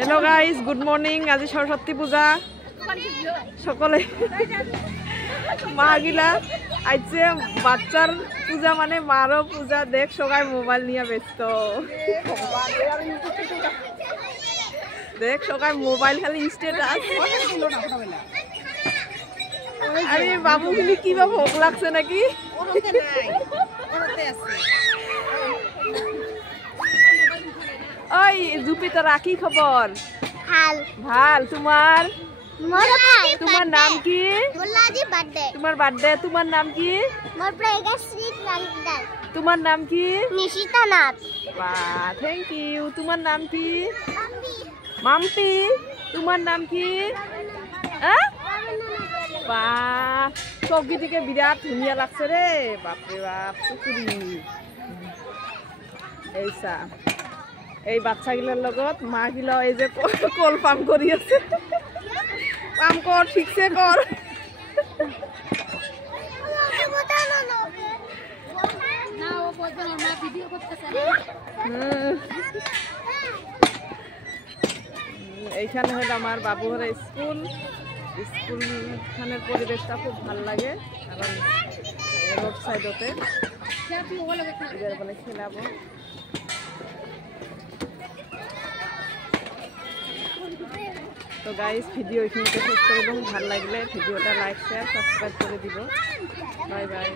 Hello guys good morning आज सरस्वती पूजा सकले मागिला आइছে বাচ্চার পূজা মানে মারো পূজা দেখ সবাই মোবাইল নিয়ে ব্যস্ত দেখ সবাই মোবাইল খালি স্ট্যাটাস আরে বাবুগুলি কি বা ভোগ লাগছে নাকি ওরতে নাই ওরতে আছে ওই জুপি তোরা কি খবর ভাল ভাল তোমার তোমার নাম কি মুল্লাজি বার্থডে তোমার বার্থডে তোমার নাম কি মোর প্রেগশ্রী রাইদার তোমার নাম কি নিশিতা নাথ বাহ থ্যাংক ইউ তোমার নাম কি মাম্পি তোমার নাম কি হ্যাঁ বাহ চৌকি থেকে বিরাট ধুনিয়া লাগছে রে বাপরে বাপ চুকুরি এইসা এই বাচ্চাগুলোর লগত মা গিলা এই যে কল পাম্প করি আছে পাম্প কর ঠিকছে কর এইখানে হলো আমার বাবুর স্কুল স্কুলখানের পরিবেশটা খুব ভালো লাগে কারণ রোড সাইডতে বলে খেলাবো তো গাইস ভিডিও এখানে শেষ করে দেবো ভালো লাগলে ভিডিওটা লাইক শেয়ার সাবস্ক্রাইব করে দিব বাই বাই।